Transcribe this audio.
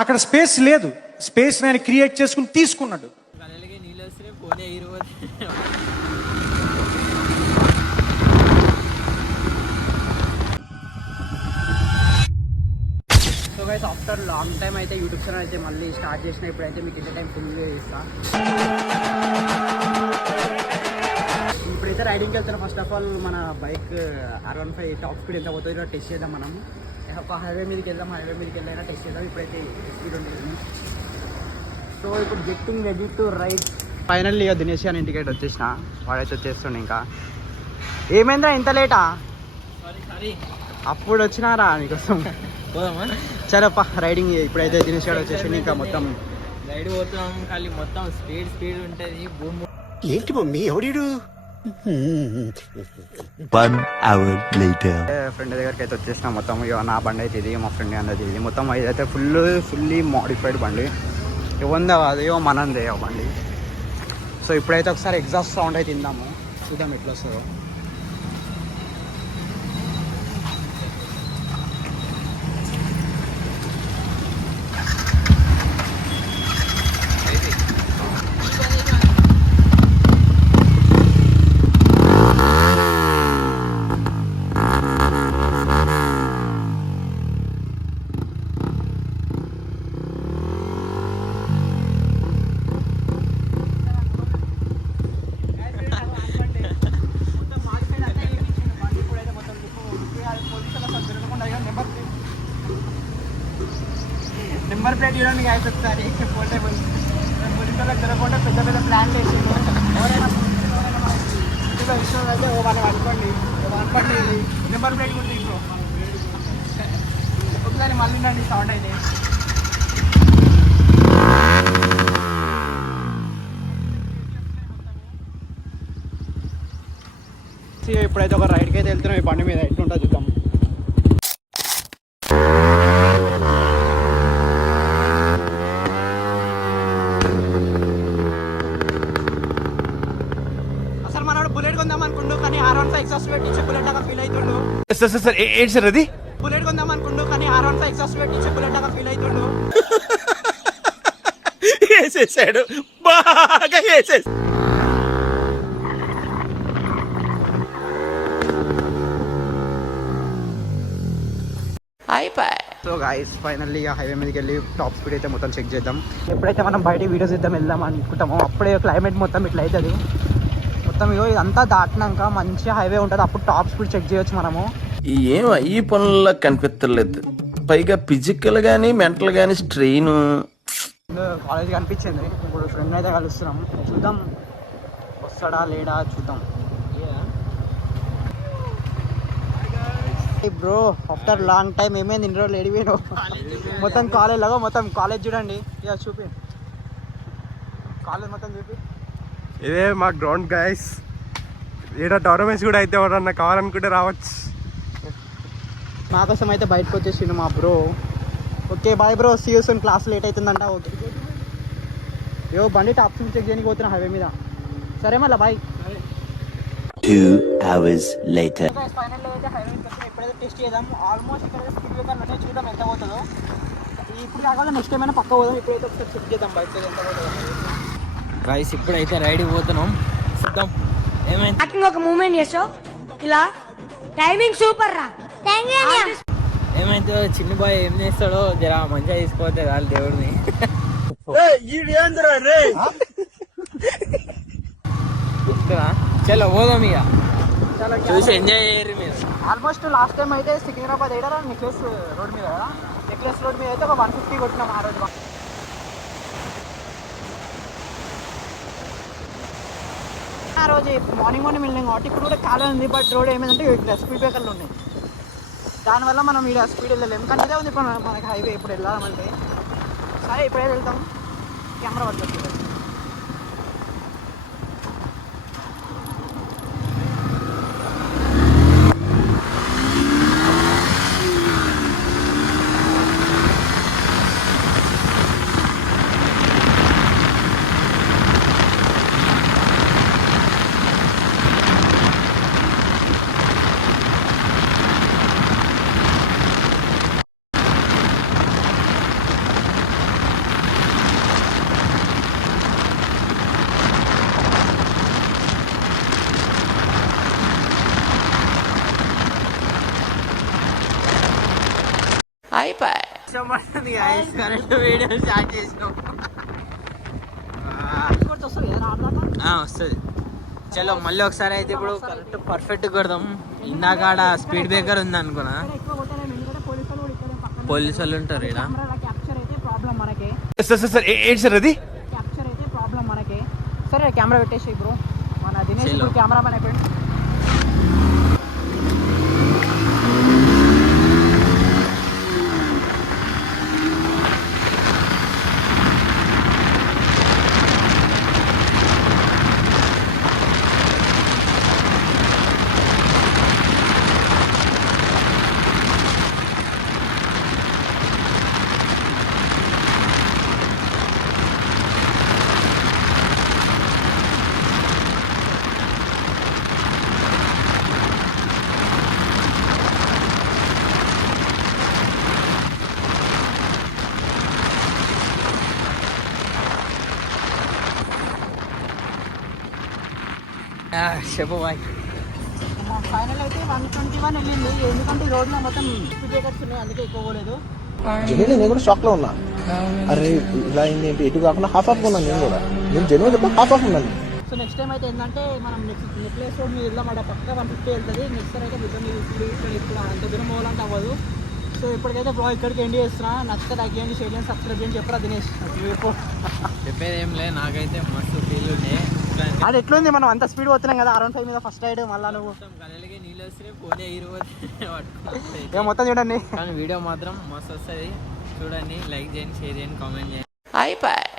అక్కడ స్పేస్ లేదు, స్పేస్ నేను క్రియేట్ చేసుకుని తీసుకున్నాడు. So guys after long time అయితే యూట్యూబ్ ఛానల్ అయితే మళ్ళీ స్టార్ట్ చేసిన. ఇప్పుడైతే మీకు ఇంత టైం ఫుల్ చేస్తా. ఇప్పుడైతే రైడింగ్కి వెళ్తాను. ఫస్ట్ ఆఫ్ ఆల్ మన బైక్ R15 టాప్ స్పీడ్ ఎంత పోతుందో టెస్ట్ చేద్దాం. మనం ఒక హైవే మీదకి వెళ్దాం, హైవే మీదకి వెళ్ళైనా టెస్ట్ చేద్దాం. ఇప్పుడైతే స్పీడ్ ఉంటుంది. సో ఇప్పుడు getting ready to ride. Finally Dinesh అని ఇంటికి వచ్చేసిన. వాడైతే వచ్చేస్తుండే. ఇంకా ఏమైందా ఇంత లేటా? అప్పుడు వచ్చినారా నీకోసం. చలోపా రైడింగ్. ఇప్పుడైతే దినేష్ గారు వచ్చేసి ఇంకా మొత్తం రైడ్ పోతున్నాం. ఖాళీ మొత్తం స్పీడ్ ఉంటుంది. ఏంటి మమ్మీ ఎవడు? 1 hour later. ఫ్రెండ్ దగ్గరికి అయితే వచ్చేసిన. మొత్తం ఇక నా బండి అయితే ఇది, మా ఫ్రెండ్ అందరిది ఇది. మొత్తం ఇదైతే ఫుల్లీ మోడిఫైడ్ బండి. ఇవ్వందా కాదు, ఇవో మనందే బండి. సో ఇప్పుడైతే ఒకసారి ఎగ్జాస్ట్ సౌండ్ అయితే తిందాము, చూద్దాం ఎట్లా వస్తుందో. నెంబర్ ప్లేట్ ఇవ్వడం మీకు అయితే ఒకసారి పోర్టబుల్. పోలీసు వాళ్ళకి తిరగకుండా పెద్ద పెద్ద ప్లాన్ వేసి ఎవరైనా ఇష్టం అయితే మనం అనుకోండి నెంబర్ ప్లేట్ కూడా తీసుకో. ఒకసారి మళ్ళీ రండి సౌండ్ అయితే. ఇప్పుడైతే ఒక రైడ్కి అయితే వెళ్తున్నాం. ఈ బండి మీద ఎట్లుంటుందో చూద్దాం. బుల్లెట్ కొందాం అనుకుంటూ కానీ R15 ఎగ్జాస్ట్ పెట్టి బుల్లెట్ లాగా ఫీల్ అవుతుండు. సార్ ఏంటి సార్ అది? బుల్లెట్ కొందాం అనుకుంటూ కానీ R15 ఎగ్జాస్ట్ పెట్టి బుల్లెట్ లాగా ఫీల్ అవుతుండు. వేసేసాడు, బాగా వేసేసాడు. సో గాయస్ ఫైనల్లీ హైవే మీదకి వెళ్ళి టాప్ స్పీడ్ అయితే మొత్తం చెక్ చేద్దాం. ఎప్పుడైతే మనం బయట వీడియోస్ ఇద్దాం వెళ్దాం అనుకుంటామో అప్పుడే క్లైమేట్ మొత్తం ఇట్లా అవుతుంది. మొత్తం ఇదంతా దాటినాక మంచి హైవే ఉంటుంది. అప్పుడు టాప్ స్పీడ్ చెక్ చేయొచ్చు మనము. ఏం ఈ పనుల్లో కనిపించలేదు. పైగా ఫిజికల్ గానీ మెంటల్ గానీ స్ట్రెయిన్. కాలేజ్ కనిపించింది. ఇప్పుడు ఫ్రెండ్ అయితే కలుస్తున్నాం. చూద్దాం వస్తాడా లేడా చూద్దాం. బ్రో ఆఫ్టర్ లాంగ్ టైం ఏమైంది ఇన్ని రోజులు ఎడిపోయాను. మొత్తం కాలేజ్ లాగా మొత్తం కాలేజ్ చూడండి. ఇక చూపి కాలేజ్ మొత్తం చూపి. ఇదే మా గ్రౌండ్ గైస్. ఏడా టోర్నమెంట్స్ కూడా అయితే ఎవరన్నా కావాలనుకుంటే రావచ్చు. మా కోసం అయితే బయటకు వచ్చేసిండు మా bro. Okay bye bro, see you soon. Class late అవుతుందంట. ఓకే బండి టాప్ స్పీడ్ చెక్ చేయడానికి పోతున్నా హైవే మీద. సరే మళ్ళీ బాయ్. 2 hours later. ఫైనల్ అయితే హైవే ఇప్పుడైతే టెస్ట్ చేద్దాం. ఆల్మోస్ట్ ఇక్కడ స్పీడ్ బ్రేకర్ అనేది చూద్దాం ఎంత పోతుందో. ఇప్పుడు కాకుండా నెక్స్ట్ ఏమైనా పక్క పోదాం. ఇప్పుడైతే ఒకసారి చెక్ చేద్దాం బయట ఎంత పోతుందో. గైస్ ఇప్పుడైతే రైడ్ పోతున్నాం. చూద్దాం ఏమైంది. ఒక మూమెంట్ చేసావు ఇలా టైమింగ్ సూపర్ రా. ఏమైందో చిన్న బాయ్ ఏం చేస్తాడో జరా మంచిగా తీసుకోతే వాళ్ళు దేవుడిని. చలో పోదాం ఇక. చూసి ఎంజాయ్ చేయరు మీరు. ఆల్మోస్ట్ లాస్ట్ టైం అయితే సికింద్రాబాద్ ఏడారా నెక్లెస్ రోడ్ మీద కదా. నెక్లెస్ రోడ్ మీద అయితే ఒక 150 కొట్టినాం ఆ రోజు. ఆ రోజు మార్నింగ్ వెళ్ళినాం కాబట్టి ఇప్పుడు కూడా కాలం ఉంది. బట్ రోడ్ ఏమైందంటే ఇక్కడ స్పీడ్ బ్రేకర్లు ఉన్నాయి. దానివల్ల మనం ఇలా స్పీడ్ వెళ్ళలేము. కానీ ఇదే ఉంది ఇప్పుడు మనకి హైవే. ఇప్పుడు వెళ్ళామంటే సరే ఇప్పుడే వెళ్తాం. కెమెరా పడుతుంది. ఇష్టపడుతుంది guys. కరెక్ట్ వీడియో స్టార్ట్ చేసినాం. వస్తుంది. చలో మళ్ళీ ఒకసారి అయితే ఇప్పుడు కరెక్ట్ పర్ఫెక్ట్ కొడదాం. ఇందాక ఆడ స్పీడ్ బ్రేకర్ ఉంది అనుకున్నా. పోలీసు వాళ్ళు ఉంటారు ఇక్కడ. సార్ ఏంటి సార్ అది? క్యాప్చర్ అయితే ప్రాబ్లం మనకి. సరే కెమెరా పెట్టేసి బ్రో. మన దినేష్ ఇప్పుడు కెమెరామెన్ అయిపోయాడు. చెప్పు బాయ్. ఫైనల్ అయితే 121 వెళ్ళింది. ఎందుకంటే ఈ రోడ్లో మొత్తం స్పీడ్ బ్రేకర్స్ ఉన్నాయి, అందుకే ఎక్కువ పోలేదు. జెన్యున్ నేను కూడా షాక్ లో ఉన్నా. అరే ఇలా అయింది ఏంటి, ఎటు కాకుండా హాఫ్ ఆఫ్ ఉన్నాను నేను కూడా. నేను జెన్యున్ చెప్పి హాఫ్ ఆఫ్ ఉన్నాను. సో నెక్స్ట్ టైం అయితే ఏంటంటే మనం నెక్లెస్ రోడ్ మీద వెళ్దాం. అక్కడ పక్క 150 వెళ్తుంది. నెక్స్ట్ టైం అయితే బుద్ధ మీద ఇప్పుడు అంత దూరం పోవాలంటే అవ్వదు. సో ఇప్పటికైతే బ్లాగ్ ఇక్కడికి ఎండ్ చేస్తున్నా. నచ్చితే లైక్ చేయండి, షేర్ చేయండి, సబ్స్క్రైబ్ చేయండి. చెప్పరా దినేష్? చెప్పేది ఏం లేదు, నాకైతే మస్తు ఫీల్ ఉండే. అది ఎట్లుంది, మనం అంత స్పీడ్ పోతున్నాం కదా R15 మీద ఫస్ట్ రైడ్. మళ్ళీ నువ్వు కళ్ళకి నీళ్ళు వస్తే పోనీ ఇరువది ఇక మొత్తం చూడండి. కానీ వీడియో మాత్రం మస్తు వస్తుంది. చూడండి, లైక్ చేయండి, షేర్ చేయండి, కామెంట్ చేయండి. అయిపోయి